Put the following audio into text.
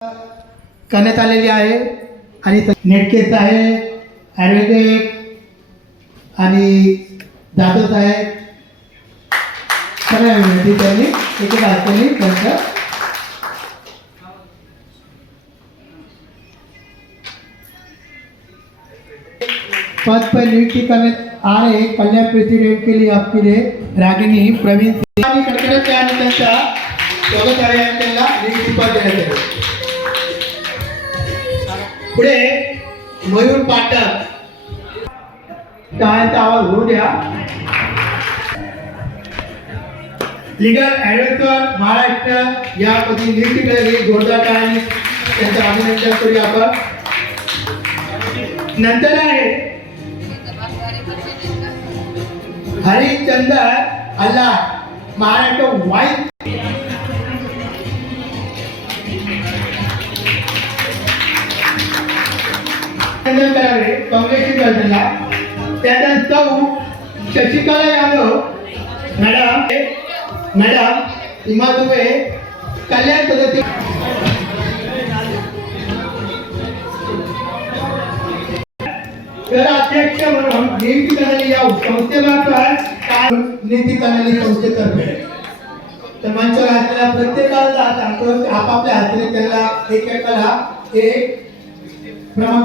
करण्यात आलेली आहे आणि नेटकेच आहे, ॲडव्होकेट आणि जाधव साहेब सगळ्या विनंती त्यांनी एक हाताने त्यांचं पद पर नियुक्ति करण्यात आ रहे कल्याण प्रेसिडेंट के लिए आपके लिए रागिनी प्रवीण सिंह कडकडे आणि त्यांचा स्वागत आहे आणि त्यांना नियुक्ती पद देण्यात आले. पुढे मयूर पाठक टाळ्यांचा आवाज होऊ द्या. लीगल ॲडव्होकेट महाराष्ट्र या पदी नियुक्ती केलेली जोरदार टाळ्यांनी त्यांचं अभिनंदन करूया आपण. नंतर आहे हरिचंद्र अल्ला महाराष्ट्र वाईस करावे काँग्रेसची गर्जना. त्यानंतर सौ शशिकला यादव मॅडम इमा दुबे कल्याण सदस्य तर अध्यक्ष म्हणून नियुक्ती करण्याची या संस्थेमार्फत नियुक्ती करण्याची संस्थेतर्फे तर मंचावर असलेल्या प्रत्येकाला सांगतो आपापल्या हाताने त्याला एक प्रमाणपत्र